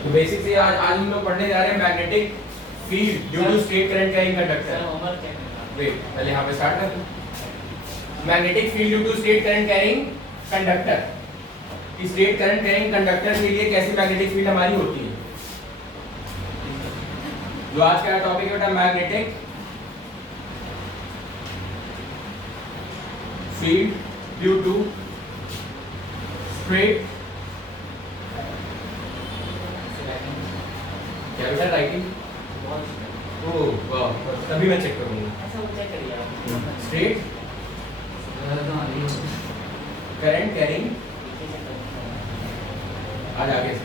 तो बेसिक से आज आज हम लोग पढ़ने जा रहे हैं magnetic field due to straight current carrying conductor. Wait, पहले यहाँ पे स्टार्ट करते हैं। Magnetic field due to straight current carrying conductor. Straight current carrying conductor के लिए कैसी मैग्नेटिक फील्ड हमारी होती है? जो आज का टॉपिक है बेटा magnetic field due to straight, क्या बेटा राइटिंग? ओह वाह, तभी मैं चेक करूंगा। स्ट्रेट करंट कैरिंग, आज आगे से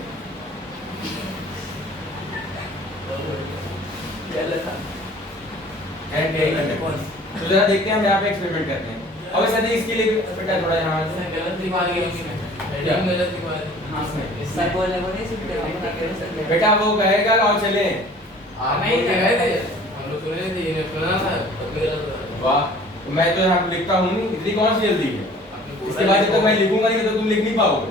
करंट कैरिंग कंडक्टर। तो जरा देखते हैं हम यहाँ पे एक्सपेरिमेंट करते हैं। अब ऐसा नहीं, इसके लिए बेटा थोड़ा यहाँ गलत दिखा रही है, गलत दिखा रही है। हाँ इससे बोलने को नहीं सिर्फ बेटा वो कहेगा और चले। आप नहीं कह रहे थे, हम लोग सुने थे, ये सुना था, तब गलत था। वाह, तो मैं तो यहाँ लिखता हूँ नहीं, इतनी कौन सी जल्दी है? इसके बाद जब तक मैं लिखूंगा नहीं तो तुम लिख नहीं पाओगे।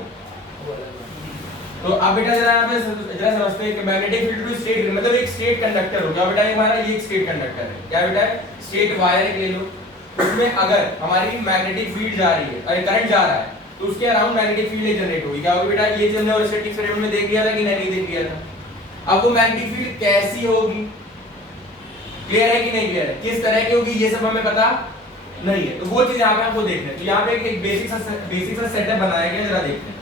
तो अब बेटा जरा यहाँ पे जरा समझते हैं कि मैग्नेटिक फील्ड टू स्ट्रेट मतलब एक स्ट्रेट कंडक्टर हो गया बेटा, ये हमारा ये एक स्ट्रेट कंडक्टर है। क्या बेटा है? स्ट्रेट वायर एक ले लो, उसमें अगर हमारी मैग्नेटिक फील्ड जा रही है और करंट जा रहा है तो उसके अराउंड मैग्नेटिक फील्ड जनरेट होगी। क्या होगी बेटा? ये जो हमने स्टैटिक एक्सपेरिमेंट में देख लिया था कि नहीं देख लिया था। अब वो मैग्नेटिक फील्ड कैसी होगी, क्लियर है कि नहीं क्लियर है? किस तरह की होगी ये सब हमें पता नहीं है, तो वो चीज यहाँ पे हमको देखना है। तो यहाँ पे एक बेसिक सा सेटअप बनाया गया, जरा देखते हैं।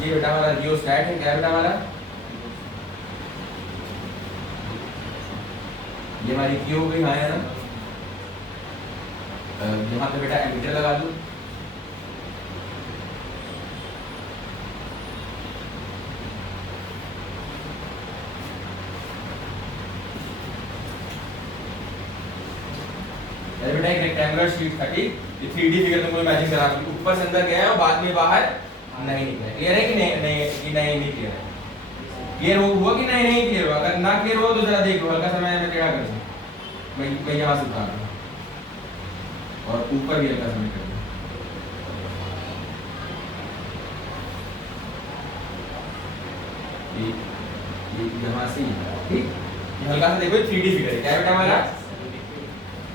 ये बेटा हमारा रियोस्टैट है। क्या बेटा हमारा? ये हमारी क्यू हो गई, हाँ है ना। यहाँ पे बेटा एमीटर लगा दो। बेटा एक रेक्टेंगुलर शीट था, ठीक? ये 3D फिगर तुमको इमेजिन करा दूं, ऊपर से अंदर गया और बाद में बाहर नहीं निकला। क्लियर है कि नहीं क्लियर है? क्लियर हुआ कि नहीं क्लियर हुआ? अगर ना क्लियर हुआ तो जरा देख लो, हल्का सा मैं टेढ़ा कर दूं, मैं यहाँ से उतार दूं और ऊपर भी हल्का सा मैं कर दूं। ये यहाँ से ठीक, ये हल्का सा देखो 3D फिगर है। क्या बेटा हमारा?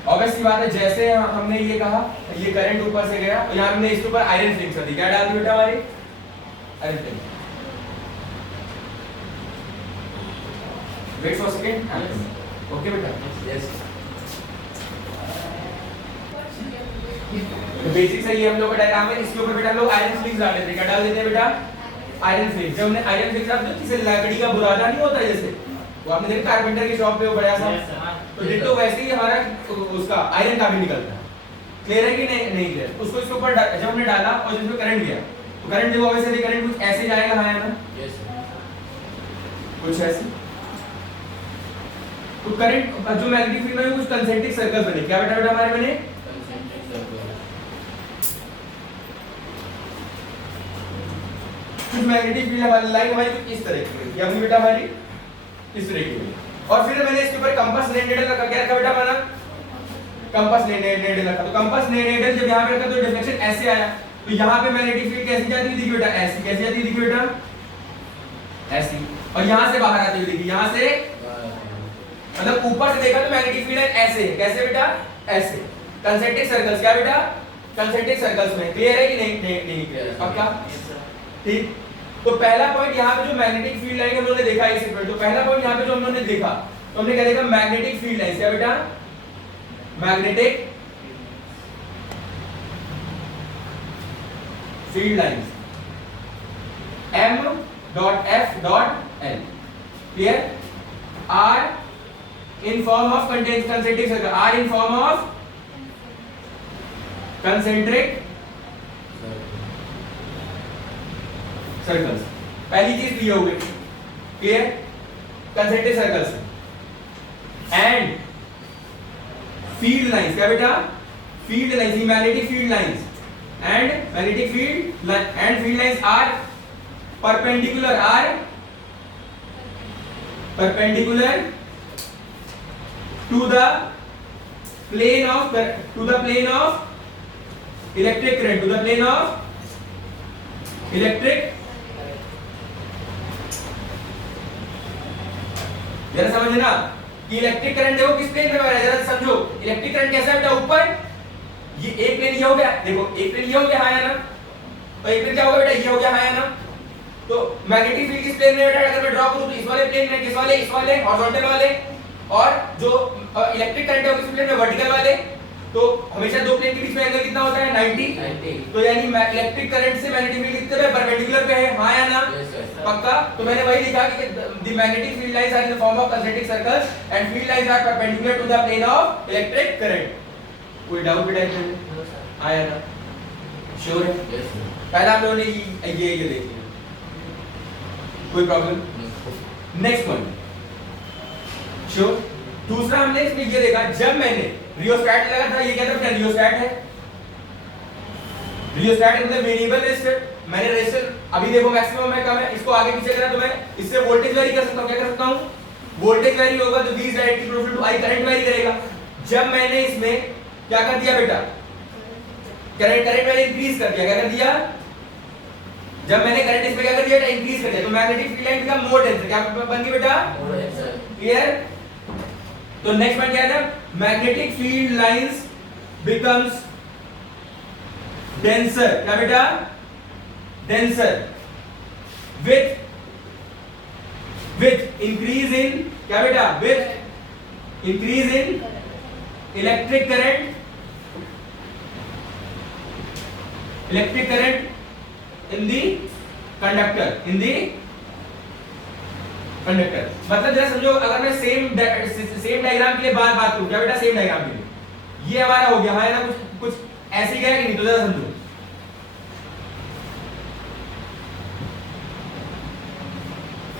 ऑब्वियस सी बात है, जैसे हमने ये कहा ये करंट ऊपर से गया और यहाँ हमने इसके ऊपर आयरन फिल्म कर दी। क्या डाल दी बेटा हमारी? Iron film. Wait for second. Okay बेटा, यस। तो बेसिक से ये हम लोग का डायग्राम है, इसके ऊपर बेटा हम लोग आयरन फिल्म डाल देते हैं। क्या डाल देते हैं बेटा? Iron film. जब हमने आयरन फिल्म डाल दी, किसी लकड़ी का बुरादा नहीं होता जैसे, वो आपने देखा कारपेंटर की शॉप पे वो बड़ा सा, तो डिट्टो वैसे ही हमारा उसका आयरन का भी निकलता है। क्लियर है कि नहीं क्लियर? उसको इसके ऊपर जब हमने डाला और जिसमें करंट गया तो करंट देखो वैसे करंट कुछ ऐसे जाएगा, हाँ है ना? यस कुछ ऐसे। तो करंट जो मैग्नेटिक फील्ड में कुछ कंसेंट्रिक सर्कल बने। क्या बेटा हमारे बने? कुछ मैग्नेटिक फील्ड हमारी लाइन हमारी कुछ इस तरह की है, बेटा हमारी इस तरह की है। और फिर मैंने इसके ऊपर कंपास नीडल रखा। क्या रखा बेटा हमारा? कंपास नीडल रखा। तो कंपास नीडल जब यहाँ पे रखा तो डिफ्लेक्शन ऐसे आया, तो यहाँ पे मैग्नेटिक फील्ड कैसी जाती हुई दिखी बेटा? ऐसी। कैसी जाती हुई दिखी बेटा? ऐसी। और यहाँ से बाहर आती हुई दिखी, यहाँ से मतलब ऊपर से देखा तो मैग्नेटिक फील्ड ऐसे है। कैसे बेटा? ऐसे। Concentric circles. क्या बेटा? कंसेंट्रिक सर्कल्स में। क्लियर है कि नहीं क्लियर? पक्का? ठीक। तो पहला पॉइंट यहाँ पे जो मैग्नेटिक फील्ड लाइन उन्होंने देखा इस पॉइंट, तो पहला पॉइंट यहाँ पे जो उन्होंने देखा तो हमने क्या देखा? Magnetic field line. क्या बेटा? Magnetic field lines M dot F dot L। Clear? R in form of concentric circle, R in form of concentric circles. पहली चीज दी होगी, clear? Concentric circles and field lines. क्या बेटा? Field lines, magnetic field lines and magnetic field and field lines are perpendicular to the plane of electric current, to the plane of electric, जरा समझना कि electric current देखो किस plane पे बह रहा है, जरा समझो इलेक्ट्रिक करंट कैसा है बेटा, ऊपर ये एक प्लेन ये हो गया, देखो एक प्लेन ये हो गया, हाँ या ना, और एक प्लेन क्या होगा बेटा, ये हो गया, हाँ या ना। तो मैग्नेटिक फील्ड किस प्लेन में बेटा, अगर मैं ड्रॉ करूं तो इस वाले प्लेन में, किस वाले, इस वाले हॉरिजॉन्टल वाले, और जो इलेक्ट्रिक करंट है वो किस प्लेन में, वर्टिकल वाले। तो हमेशा दो प्लेन के बीच में एंगल कितना होता है, 90। तो यानी इलेक्ट्रिक करंट से मैग्नेटिक फील्ड कितने पे, परपेंडिकुलर पे है, हाँ या ना, पक्का। तो मैंने वही लिखा कि the magnetic field lines are in the form of concentric circles and field lines are perpendicular to the plane of electric current. कोई डाउट बेटा इसमें, हाँ या ना, श्योर है। पहला हम लोगों ने ये देख लिया, कोई प्रॉब्लम। Next point, sure. दूसरा हमने इसमें ये देखा, जब मैंने रियोस्टैट लगा था, ये क्या था बेटा, रियोस्टैट है। रियोस्टैट मतलब वेरिएबल रेजिस्टर। मैंने रेजिस्टर अभी देखो मैक्सिमम है, कम है, इसको आगे पीछे करा तो मैं इससे वोल्टेज वेरी कर सकता हूं। क्या कर सकता हूं, वोल्टेज वेरी होगा तो V is directly proportional to I, current vary करेगा। जब मैंने इसमें क्या कर दिया बेटा, करंट मैंने इंक्रीज कर दिया, क्या कर दिया, जब मैंने करंट इसमें क्या कर दिया, इंक्रीज कर दिया, तो magnetic field line become more dense. क्या बन गई बेटा, क्लियर। तो नेक्स्ट पॉइंट क्या है, magnetic field lines becomes denser. क्या बेटा, डेंसर with increase in, क्या बेटा, with increase in electric current in the conductor, मतलब जरा समझो, अगर मैं सेम डायग्राम के लिए बात करूं, क्या बेटा, सेम डायग्राम के लिए ये हमारा हो गया, हाँ ना, कुछ ऐसे गया कि नहीं, तो जरा समझो।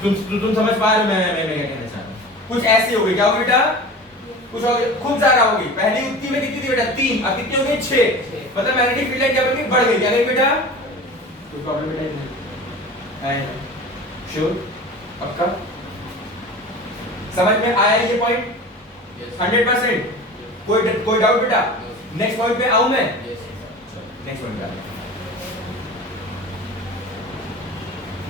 तुम समझ पा रहे हो मैं क्या कहना चाह रहा हूं। कुछ ऐसे हो गए, क्या हो गया बेटा, कुछ हो गया, खूब ज्यादा हो गई। पहली उतनी में कितनी थी बेटा, 3, अब कितनी हो गई, 6। मतलब मैग्नेटिक फील्ड लाइन क्या बन गई, बढ़ गई। क्या गई बेटा, कोई प्रॉब्लम बेटा है, श्योर, पक्का समझ में आया ये पॉइंट, 100%। कोई डाउट बेटा। नेक्स्ट पॉइंट पे आऊं मैं, नेक्स्ट पॉइंट पे।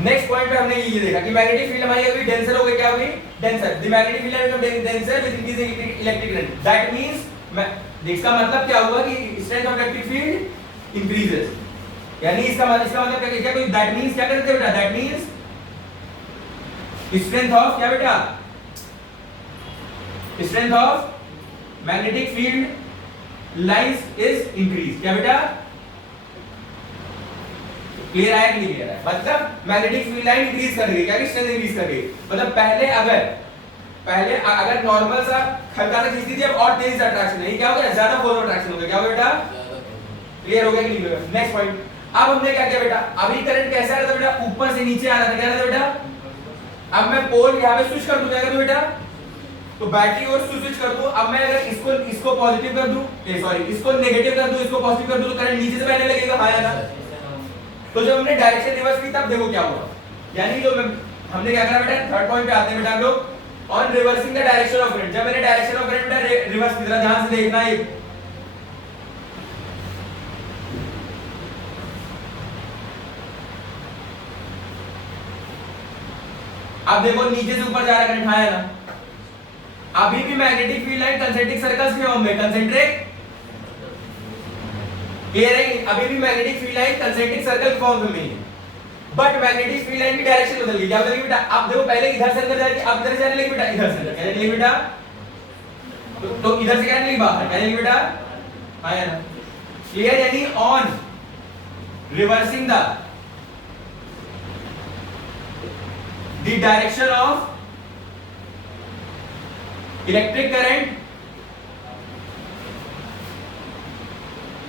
नेक्स्ट पॉइंट पे हमने ये देखा कि मैग्नेटिक फील्ड हमारी अभी डेंसर हो गई, क्या हो गई, denser. The magnetic field become denser with increasing electric current. That means इसका मतलब क्या हुआ कि strength of electric field increases. यानी इसका मतलब क्या, कोई दैट मींस क्या करते हैं बेटा, दैट मींस स्ट्रेंथ ऑफ, क्या बेटा, strength of magnetic field lines is increase. क्या बेटा, क्लियर आया कि नहीं क्लियर है, मतलब मैग्नेटिक फील्ड लाइन इंक्रीज कर गई, क्या स्ट्रेंथ इंक्रीज कर गई। मतलब पहले अगर नॉर्मल सा हल्का सा खींचती थी, अब और तेज अट्रैक्शन है, क्या हो गया, ज्यादा फोर्स अट्रैक्शन हो गया। क्या हो गया बेटा, क्लियर हो गया कि नहीं क्लियर। नेक्स्ट पॉइंट, अब हमने क्या किया बेटा, अभी करंट कैसा आ रहा था बेटा, ऊपर से नीचे आ रहा था, क्या रहा था बेटा। अब मैं पोल यहां पे स्विच कर दूं, क्या कर दूं बेटा, तो बैटरी और स्विच कर दूं। अब मैं अगर इसको पॉजिटिव कर दूं, इसको नेगेटिव कर दूं, इसको पॉजिटिव कर दूं, तो करंट नीचे से बहने लगेगा, हाँ या ना। तो जब हमने डायरेक्शन रिवर्स की, तब देखो क्या हुआ, यानी जो हमने क्या करा बेटा, थर्ड पॉइंट पे आते हैं बेटा हम लोग, on reversing the direction of current. जब मैंने डायरेक्शन ऑफ करंट बेटा रिवर्स की तरह, ध्यान से देखना है, अब देखो नीचे से ऊपर जा रहा है करंट, हाँ या ना। अभी भी magnetic field line concentric circles के फॉर्म में, कंसेंट्रिक, क्लियर है, अभी भी magnetic field line concentric circle के फॉर्म में है, बट मैग्नेटिक फील्ड लाइन की डायरेक्शन बदल गई। क्या बदल गई बेटा, अब देखो पहले इधर से अंदर जा रही थी, अब इधर जाने लगी बेटा, इधर से क्या जाने लगी बेटा, तो इधर से क्या जाने लगी बाहर, क्या जाने लगी बेटा, हाँ या ना, क्लियर। यानी on reversing the direction of electric current,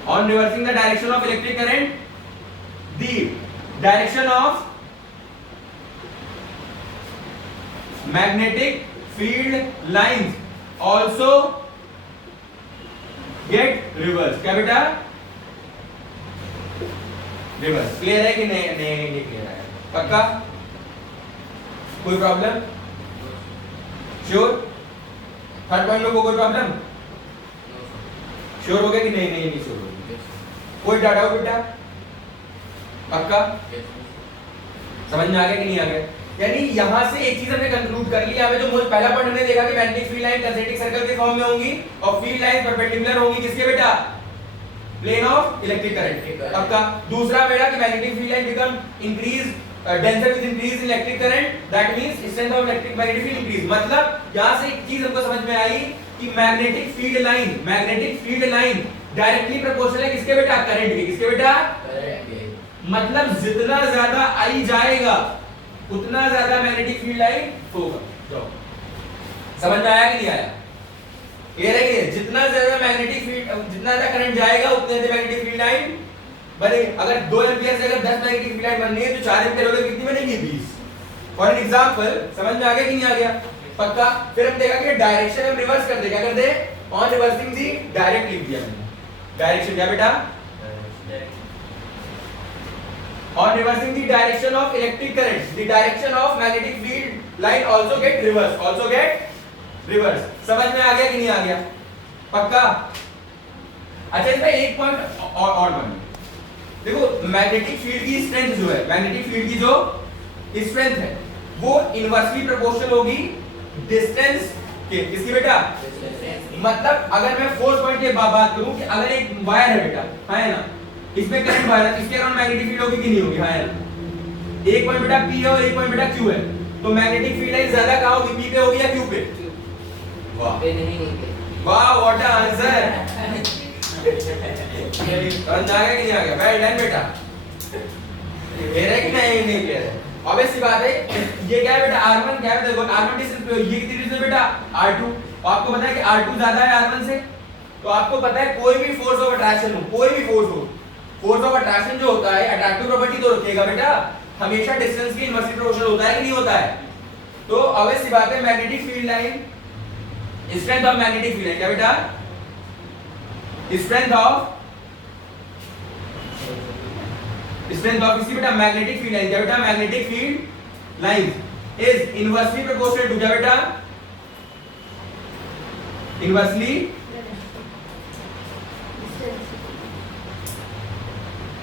on reversing the direction of electric current, the direction of magnetic field lines also get reversed। क्या बेटा, रिवर्स। क्लियर है कि नहीं क्लियर है? पक्का? कोई प्रॉब्लम? श्योर? थर्ड पॉइंट में कोई प्रॉब्लम? श्योर हो गया कि नहीं श्योर हो गया? कोई डाउट बेटा? पक्का? समझ में आ गया कि नहीं आ गया? यानी यहां से एक चीज हमने कंक्लूड कर लिया। हमें जो पहला पॉइंट हमने देखा कि magnetic field line concentric circle के फॉर्म में होंगी और फील्ड लाइन परपेंडिकुलर होंगी किसके बेटा? Plane of electric current. पक्का? दूसरा बेटा कि magnetic field line become increase denser with increase in electric current, that means strength of magnetic field increase. मतलब यहां से एक चीज हमको समझ में आई कि magnetic field line directly proportional है किसके बेटा? करंट के। किसके बेटा? करंट के। मतलब जितना ज्यादा आई जाएगा उतना ज्यादा मैग्नेटिक फील्ड लाइन होगा। जाओ, समझ में आया कि नहीं आया? क्लियर है कि जितना ज्यादा मैग्नेटिक फील्ड, जितना ज्यादा करंट जाएगा उतने ज्यादा मैग्नेटिक फील्ड लाइन बनेगी। अगर 2 एम्पीयर से अगर 10 मैग्नेटिक फील्ड लाइन बननी है तो 4 एम्पीयर होगा कितनी बनेगी? 20। फॉर एन एग्जांपल, समझ में आ गया कि नहीं आ गया? पक्का? फिर हम देखा कि डायरेक्शन हम रिवर्स कर दे। क्या कर दे? ऑन रिवर्सिंग दी डायरेक्ट लिख दिया मैंने। डायरेक्शन क्या बेटा? On reversing the direction of electric current, the direction of magnetic field line also get reversed. Also get reversed. समझ में आ गया कि नहीं आ गया? पक्का? अच्छा, इसमें एक पॉइंट और मान देखो, मैग्नेटिक फील्ड की स्ट्रेंथ जो है, मैग्नेटिक फील्ड की जो स्ट्रेंथ है वो इनवर्सली प्रोपोर्शनल होगी डिस्टेंस के। किसकी बेटा? मतलब अगर मैं फोर्स पॉइंट की बात करूं कि अगर एक वायर है बेटा, है ना, इसमें करंट बाहर है, इसके अराउंड मैग्नेटिक फील्ड होगी कि नहीं होगी? हाँ है ना। एक पॉइंट बेटा P है और एक पॉइंट बेटा Q है, तो मैग्नेटिक फील्ड लाइन ज्यादा कहां होगी? P पे होगी या Q पे? वाह पे नहीं वाह, व्हाट अ आंसर। समझ आ गया कि नहीं आ गया? वेल डन बेटा। क्लियर है कि नहीं क्लियर है? ऑब्वियस सी बात है। ये क्या है बेटा? R1 क्या है? देखो R1 डिस्टेंस पे, ये कितनी डिस्टेंस बेटा? R2। तो आपको पता है कि R2 ज्यादा है R1 से, तो आपको पता है कोई भी फोर्स ऑफ अट्रैक्शन हो, कोई भी फोर्स हो, फोर्स ऑफ अट्रैक्शन जो होता है, अट्रैक्टिव प्रॉपर्टी तो रखेगा बेटा, हमेशा डिस्टेंस के इनवर्सली प्रोपोर्शनल होता है कि नहीं होता है? तो ऑब्वियस सी बात है magnetic field line, strength of magnetic field line क्या बेटा? स्ट्रेंथ ऑफ इसकी बेटा मैग्नेटिक फील्ड लाइन क्या बेटा? Magnetic field line is inversely proportional to क्या बेटा? Inversely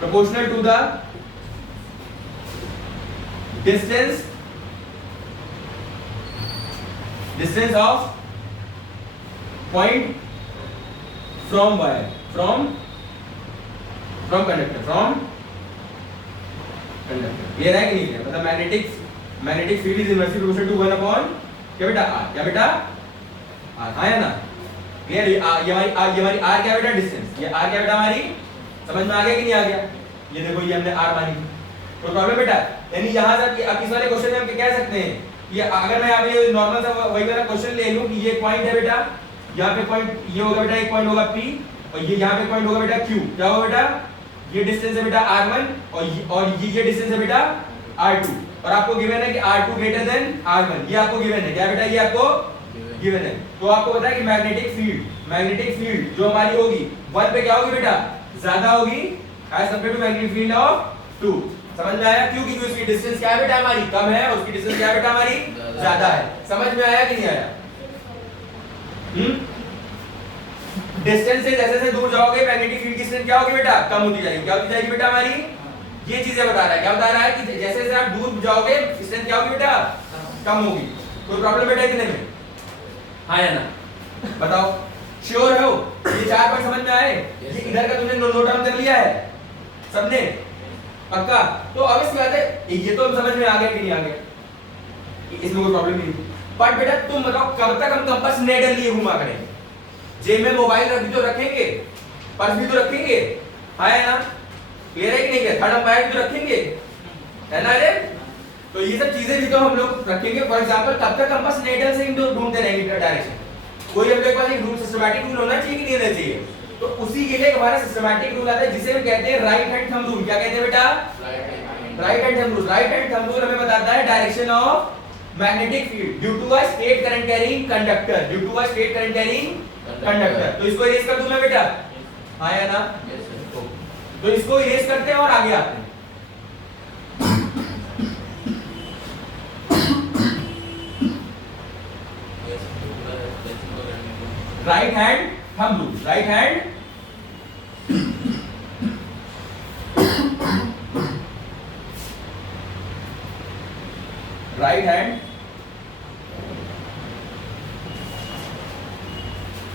proportional to the distance of point from wire, from conductor, clear है कि नहीं? मतलब magnetic field is inversely proportional to 1 upon क्या बेटा? R। क्या बेटा? R। हाँ है ना? क्लियर? ये हमारी R क्या बेटा? डिस्टेंस। ये R क्या बेटा हमारी? समझ में आ गया कि नहीं आ गया? ये देखो, ये हमने R मानी। तो प्रॉब्लम बेटा, यानी यहां से अब इस वाले क्वेश्चन में हम क्या कह सकते हैं? ये अगर मैं यहां पे ये नॉर्मल सा वही वाला क्वेश्चन ले लूं कि ये पॉइंट है बेटा, यहां पे पॉइंट ये होगा बेटा, एक पॉइंट होगा P और ये यहां पे पॉइंट होगा बेटा Q। क्या होगा बेटा? ये डिस्टेंस है बेटा R1 और ये डिस्टेंस है बेटा R2, और आपको गिवन है कि R2 ग्रेटर देन R1। ये आपको गिवन है क्या बेटा? ये आपको गिवन है। तो आपको पता है कि मैग्नेटिक फील्ड जो हमारी होगी 1 पे क्या होगी बेटा? ज्यादा होगी as compare to magnetic field of 2। समझ में आया? क्यों? क्योंकि उसकी डिस्टेंस क्या है बेटा? हमारी कम है, उसकी डिस्टेंस क्या है बेटा? हमारी ज्यादा है। समझ में आया कि नहीं आया? डिस्टेंस से जैसे जैसे दूर जाओगे मैग्नेटिक फील्ड की स्ट्रेंथ क्या होगी बेटा? कम होती जाएगी। क्या होती जाएगी बेटा हमारी? ये चीजें बता रहा है। क्या बता रहा है? कि जैसे जैसे आप दूर जाओगे स्ट्रेंथ क्या होगी बेटा? कम होगी। कोई प्रॉब्लम बेटा इतने में? हाँ या ना? बताओ, श्योर हो? ये 4 पॉइंट समझ में आए? ये इधर का तुमने नोट डाउन कर लिया है सबने? पक्का? तो ऑब्वियस बात है, ये तो हम समझ में आ गया कि नहीं आ गया? इसमें कोई प्रॉब्लम नहीं। बट बेटा तुम बताओ, कब तक हम कंपास नेडल लिए घुमा करेंगे? जेब में मोबाइल भी तो रखेंगे, पर्स भी तो रखेंगे, है ना? क्लियर है कि नहीं? थर्ड अंपायर भी तो रखेंगे, है ना? अरे तो ये सब चीजें भी तो हम लोग रखेंगे। फॉर एग्जांपल, तब तक कंपास नेडल से ही ढूंढते रहेंगे डायरेक्शन। कोई हम लोग के पास एक रूल, सिस्टमैटिक रूल होना चाहिए कि नहीं होना चाहिए? तो उसी के लिए हमारा सिस्टमैटिक रूल आता है जिसे हम कहते हैं राइट हैंड थंब रूल। क्या कहते हैं बेटा? Right hand thumb rule. Right hand thumb rule हमें बताता है direction of magnetic field due to a straight current carrying conductor, due to a straight current carrying conductor. तो इसको इरेज कर दूं मैं बेटा? हाँ या ना? तो इसको इरेज करते हैं और आगे आते हैं। Right hand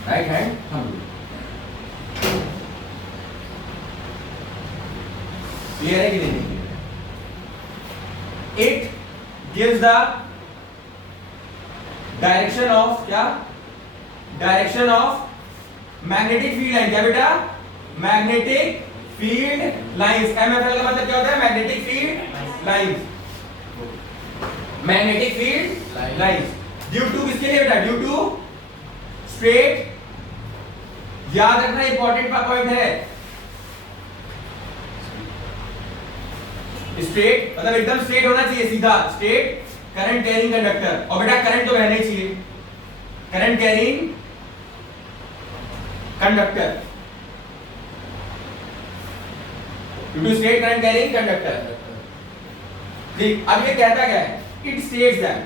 right hand thumb rule. Clear है कि नहीं? It gives the direction of क्या? Direction of magnetic field line. क्या बेटा? Magnetic field lines. एमएफएल का मतलब क्या होता है? Magnetic field lines. Magnetic field lines due to किसके लिए बेटा? Due to straight. याद रखना इंपॉर्टेंट पॉइंट है। स्ट्रेट मतलब एकदम स्ट्रेट होना चाहिए, सीधा स्ट्रेट करंट कैरिंग कंडक्टर। और बेटा करंट तो बहना ही चाहिए, current carrying conductor, due to straight current carrying conductor. ठीक, अब ये कहता क्या है? इट स्टेट्स दैट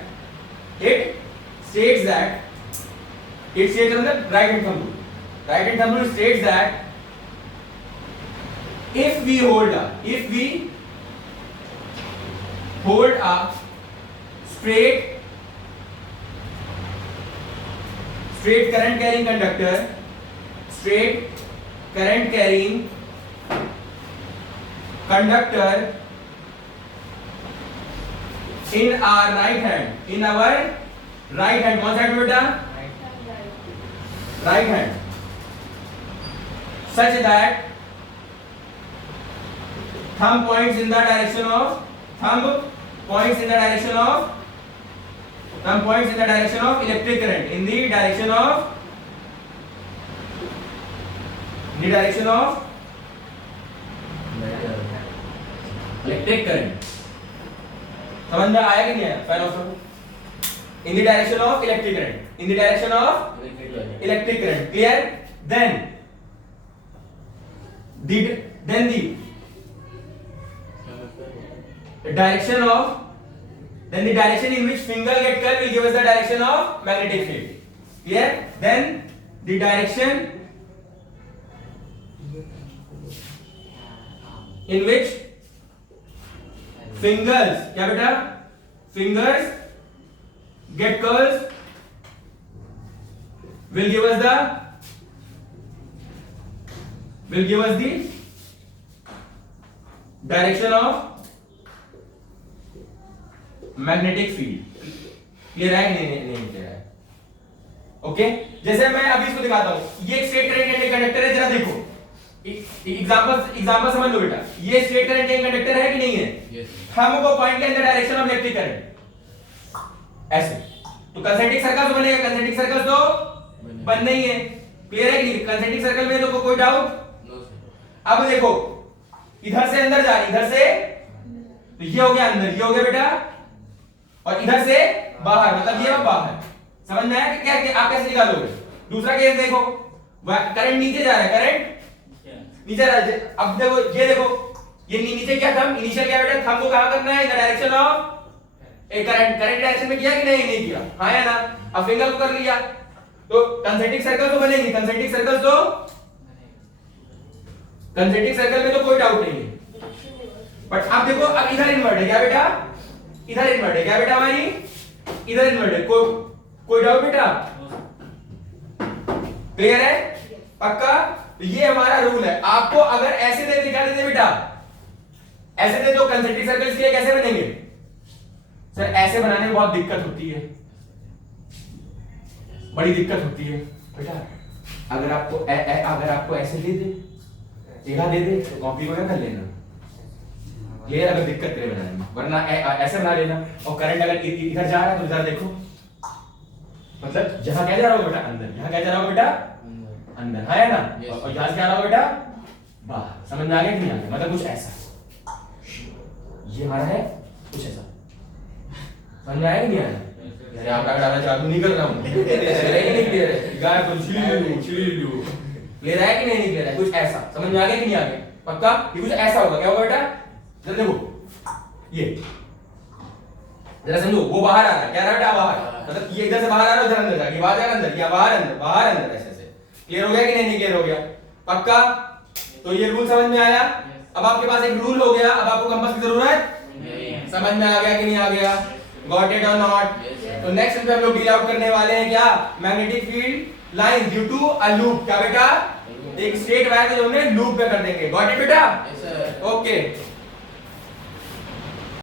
मतलब right hand thumb rule states that if we hold a straight current carrying conductor, straight current carrying conductor in our right hand, कौन सा hand बेटा? Right hand, such that thumb points in the direction of electric current, in the direction of electric current। समझ में आया कि नहीं आया? in the direction of electric current, clear? then the direction in which finger get curved will give us the direction of magnetic field, clear? then the direction in which fingers, क्या बेटा? fingers get curls will give us the direction of magnetic field. Clear है? नहीं clear है? Okay, जैसे मैं अभी इसको दिखाता हूं। ये एक स्ट्रेट करंट कंडक्टर है, जरा देखो एग्जांपल समझ लो बेटा। ये स्ट्रेट करंट कंडक्टर है कि नहीं है? थंब को point in the direction of electric current, ऐसे तो कंसेंट्रिक सर्कल तो बनेगा। कंसेंट्रिक सर्कल तो बनना ही है। क्लियर है कि नहीं? कंसेंट्रिक सर्कल में तो कोई डाउट? अब देखो इधर से अंदर जा रही, इधर से तो ये हो गया अंदर, ये हो गया बेटा, और इधर से बाहर मतलब ये बाहर। समझ में आया कि क्या आप कैसे निकालोगे? दूसरा केस देखो, करंट नीचे जा रहा है, करंट नीचे जा रहा है। अब देखो ये देखो, ये नीचे क्या थंब, इनिशियल क्या बेटा? थंब को कहां करना है? In the direction of A current direction में किया कि नहीं किया? हाँ या ना? अब फिंगर को कर लिया तो कंसेंट्रिक सर्कल तो बनेगी। कंसेंट्रिक सर्कल में तो कोई डाउट नहीं है। बट अब देखो, अब इधर इन्वर्ट है क्या बेटा? इधर इन्वर्ट है क्या बेटा? हमारी इधर इन्वर्ट है, कोई डाउट बेटा? क्लियर है? पक्का? तो ये हमारा रूल है। आपको अगर ऐसे दे दिखा देते बेटा, ऐसे दे तो कंसेंट्रिक सर्कल्स के लिए कैसे बनेंगे? सर ऐसे बनाने में बहुत दिक्कत होती है, बड़ी दिक्कत होती है बेटा। अगर आपको ऐसे दे दे, तो कॉपी को क्या कर लेना, क्लियर? अगर दिक्कत करे बनाने में, वरना ऐसे बना लेना। और करंट अगर इधर जा रहा है तो इधर देखो, मतलब जहां क्या जा रहा होगा बेटा? अंदर। यहां क्या जा रहा होगा बेटा? अंदर, है ना? और यहां से क्या रहा होगा बेटा? बाहर। समझ में आ गया कि नहीं आ गया? मतलब कुछ ऐसा, ये हमारा है कुछ ऐसा। समझ में आया कि नहीं आया? अरे आपका डाला जादू नहीं कर रहा हूं। क्लियर है? गाय को छिलू क्लियर है कि नहीं क्लियर है? कुछ ऐसा। समझ में आ गया कि नहीं आ गया? पक्का? ये कुछ ऐसा होगा। क्या होगा बेटा? जरा देखो, ये जरा समझो, वो बाहर आ रहा है। क्या रहा बेटा? बाहर। मतलब ये इधर से बाहर आ रहा है, उधर अंदर जा, ये बाहर जा, अंदर, या बाहर अंदर, ऐसे ऐसे। क्लियर हो गया कि नहीं क्लियर हो गया? पक्का? तो ये रूल समझ में आया? अब आपके पास एक रूल हो गया, अब आपको कंपास की जरूरत समझ में आ गया कि नहीं आ गया? गॉट इट और नॉट? तो नेक्स्ट पे हम लोग डील आउट करने वाले हैं क्या? Magnetic field line due to a loop. क्या बेटा? एक स्ट्रेट वायर को जो हमने लूप पे कर देंगे। गॉट इट बेटा? Yes, sir. ओके